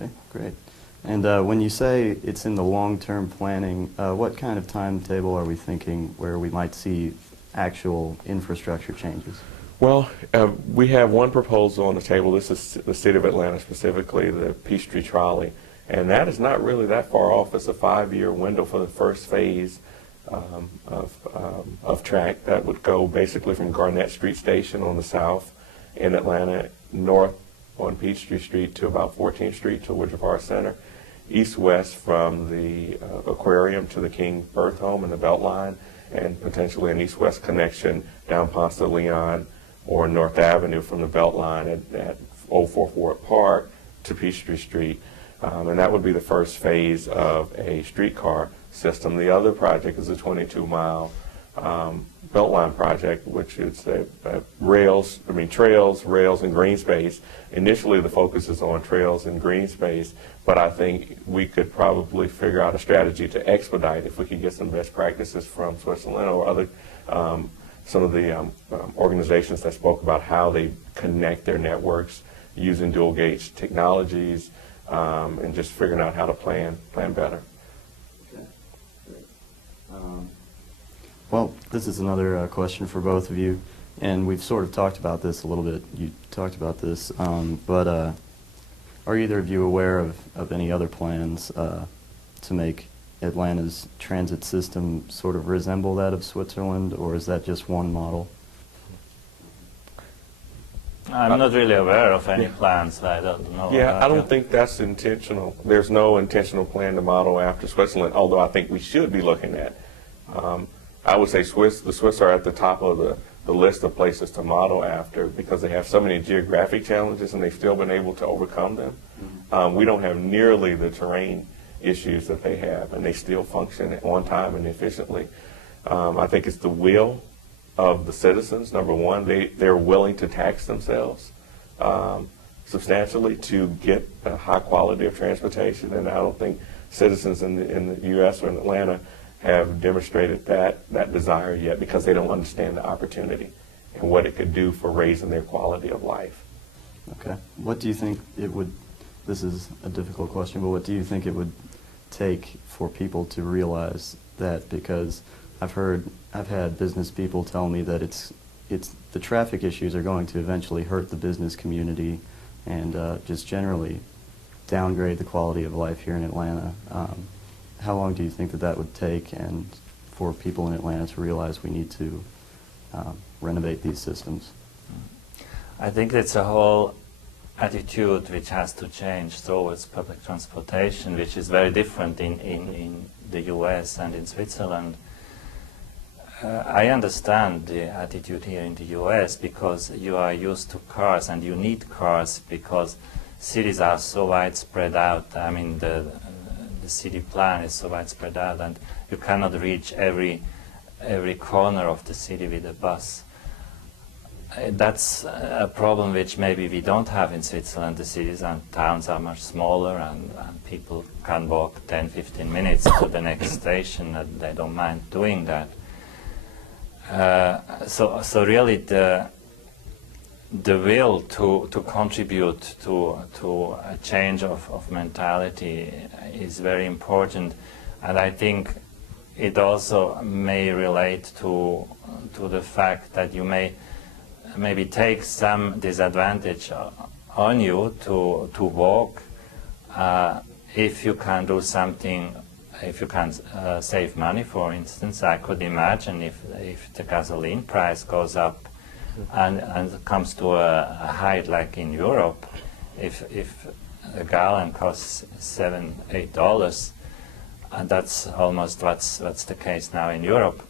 Okay, great. And when you say it's in the long-term planning, what kind of timetable are we thinking where we might see actual infrastructure changes? Well, we have one proposal on the table. This is the City of Atlanta, specifically the Peachtree Trolley. And that is not really that far off. It's a 5-year window for the first phase of track that would go basically from Garnett Street Station on the south in Atlanta, north on Peachtree Street to about 14th Street to Woodruff Art Center, east-west from the aquarium to the King Birth Home and the Beltline, and potentially an east-west connection down Ponce de Leon or North Avenue from the Beltline at Old Fourth Ward Park to Peachtree Street. And that would be the first phase of a streetcar system. The other project is a 22-mile Beltline project, which is trails, rails, and green space. Initially, the focus is on trails and green space, but I think we could probably figure out a strategy to expedite if we could get some best practices from Switzerland or other some of the organizations that spoke about how they connect their networks using dual gauge technologies and just figuring out how to plan better. Okay. Great. Well, this is another question for both of you, and we've sort of talked about this a little bit. You talked about this, but are either of you aware of any other plans to make Atlanta's transit system sort of resemble that of Switzerland, or is that just one model? I'm not really aware of any plans. I don't know. Yeah, I don't think that's intentional. There's no intentional plan to model after Switzerland, although I think we should be looking at. I would say the Swiss are at the top of the list of places to model after because they have so many geographic challenges and they've still been able to overcome them. We don't have nearly the terrain issues that they have, and they still function on time and efficiently. I think it's the will of the citizens. Number one, they're willing to tax themselves substantially to get a high quality of transportation, and I don't think citizens in the U.S. or in Atlanta have demonstrated that desire yet because they don't understand the opportunity and what it could do for raising their quality of life. Okay. What do you think it would, this is a difficult question, but what do you think it would take for people to realize that? Because I've had business people tell me that it's the traffic issues are going to eventually hurt the business community and just generally downgrade the quality of life here in Atlanta. How long do you think that would take, and for people in Atlanta to realize we need to renovate these systems? I think it's a whole attitude which has to change towards public transportation, which is very different in the US and in Switzerland. I understand the attitude here in the US because you are used to cars and you need cars because cities are so widespread out. I mean, the city plan is so widespread out and you cannot reach every corner of the city with a bus. That's a problem which maybe we don't have in Switzerland. The cities and towns are much smaller and people can walk 10-15 minutes to the next station and they don't mind doing that. So really the will to contribute to a change of mentality is very important, and I think it also may relate to the fact that you may maybe take some disadvantage on you to walk if you can do something. If you can save money, for instance, I could imagine if the gasoline price goes up and comes to a height like in Europe, if a gallon costs $7-8, and that's almost what's the case now in Europe,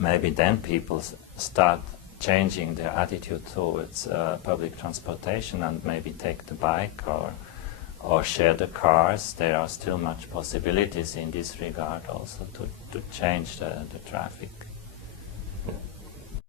maybe then people start changing their attitude towards public transportation and maybe take the bike or share the cars. There are still much possibilities in this regard also to change the traffic.